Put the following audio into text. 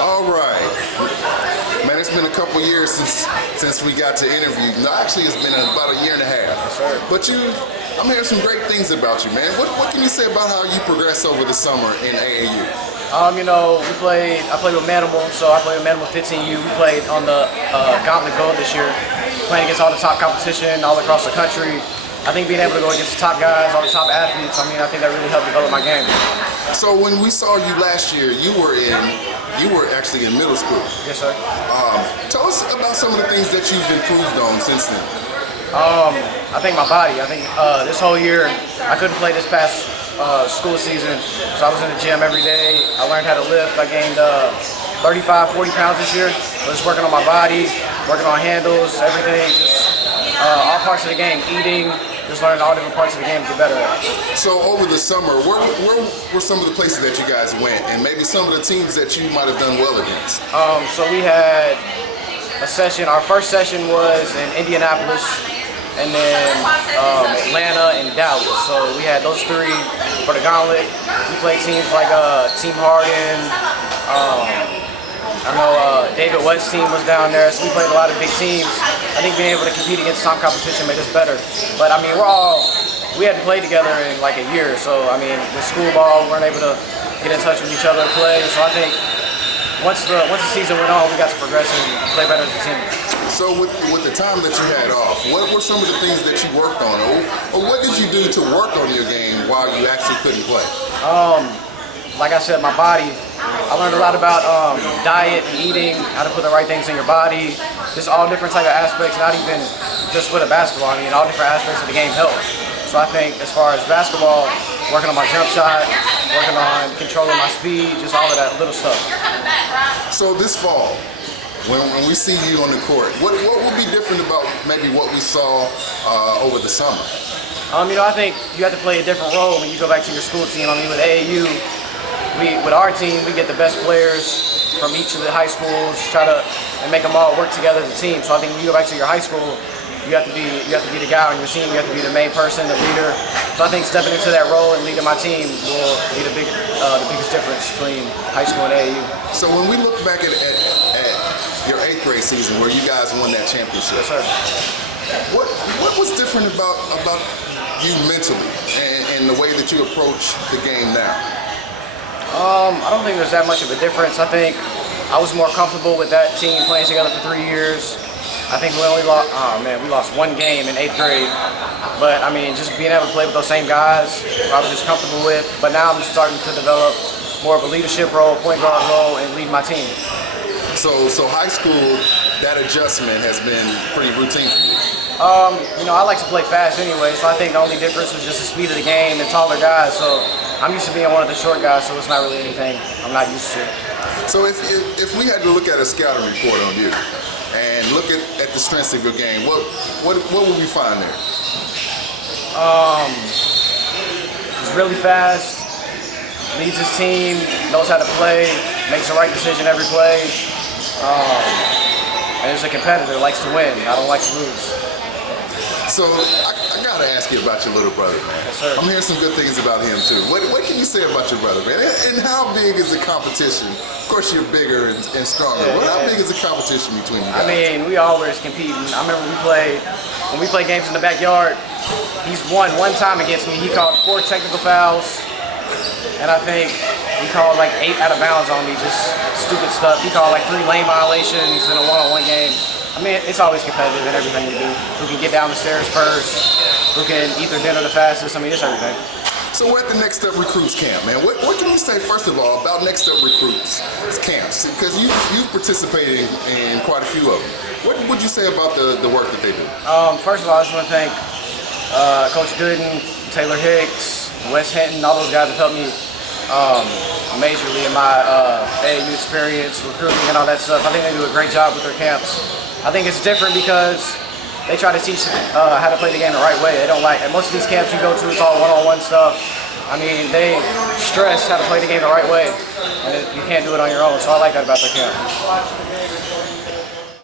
All right. Man, it's been a couple years since we got to interview. No, actually, it's been about a year and a half. Yes, sir. But I'm hearing some great things about you, man. What can you say about how you progressed over the summer in AAU? I played with Manimal, so I played with Manimal 15U. We played on the Gauntlet Gold this year, playing against all the top competition all across the country. I think being able to go against the top guys, all the top athletes, I think that really helped develop my game. So when we saw you last year, you were actually in middle school. Yes, sir. Tell us about some of the things that you've improved on since then. I think my body. I think this whole year I couldn't play this past school season, so I was in the gym every day. I learned how to lift. I gained 35, 40 pounds this year. I was just working on my body, working on handles, everything, just all parts of the game, eating. Just learning all different parts of the game to get better at. So over the summer, where were some of the places that you guys went, and maybe some of the teams that you might have done well against? So we had a session. Our first session was in Indianapolis, and then Atlanta and Dallas. So we had those three for the Gauntlet. We played teams like Team Harden. I know David Wett's team was down there, so we played a lot of big teams. I think being able to compete against top competition made us better. But we hadn't played together in like a year, so with school ball, we weren't able to get in touch with each other and play. So I think once the season went on, we got to progress and play better as a team. So with the time that you had off, what were some of the things that you worked on, or what did you do to work on your game while you actually couldn't play? Like I said, my body. I learned a lot about diet and eating, how to put the right things in your body, just all different type of aspects, not even just with a basketball. All different aspects of the game help. So I think as far as basketball, working on my jump shot, working on controlling my speed, just all of that little stuff. So this fall, when we see you on the court, what will be different about maybe what we saw over the summer? I think you have to play a different role when you go back to your school team. With AAU, with our team, we get the best players from each of the high schools, and make them all work together as a team. So I think when you go back to your high school, you have to be the guy on your team. You have to be the main person, the leader. So I think stepping into that role and leading my team will be the biggest difference between high school and AAU. So when we look back at your 8th grade season where you guys won that championship, yes, sir. What was different about you mentally and the way that you approach the game now? I don't think there's that much of a difference. I think I was more comfortable with that team playing together for 3 years. I think we lost one game in 8th grade. But just being able to play with those same guys, I was just comfortable with. But now I'm just starting to develop more of a leadership role, point guard role, and lead my team. So high school, that adjustment has been pretty routine for you. I like to play fast anyway, so I think the only difference was just the speed of the game and taller guys. So I'm used to being one of the short guys, so it's not really anything I'm not used to. So if we had to look at a scouting report on you and look at the strengths of your game, what would we find there? He's really fast, leads his team, knows how to play, makes the right decision every play, and is a competitor, likes to win. I don't like to lose. So I gotta ask you about your little brother, man. Yes, sir. I'm hearing some good things about him too. What can you say about your brother, man? And how big is the competition? Of course, you're bigger and stronger. Yeah, but how big is the competition between you guys? We always competing. I remember when we played games in the backyard. He's won one time against me. He called 4 technical fouls, and I think he called like 8 out of bounds on me, just stupid stuff. He called like 3 lane violations in a one-on-one game. It's always competitive in everything we do. Who can get down the stairs first, who can eat their dinner the fastest, it's everything. So we're at the NextUpRecruits camp, man. What can you say, first of all, about NextUpRecruits camps? Because you've participated in quite a few of them. What would you say about the work that they do? First of all, I just want to thank Coach Gooden, Taylor Hicks, Wes Hinton. All those guys have helped me majorly in my AAU experience, recruiting and all that stuff. I think they do a great job with their camps. I think it's different because they try to teach how to play the game the right way. They don't at most of these camps you go to, it's all one-on-one stuff. They stress how to play the game the right way, and you can't do it on your own, so I like that about their camp.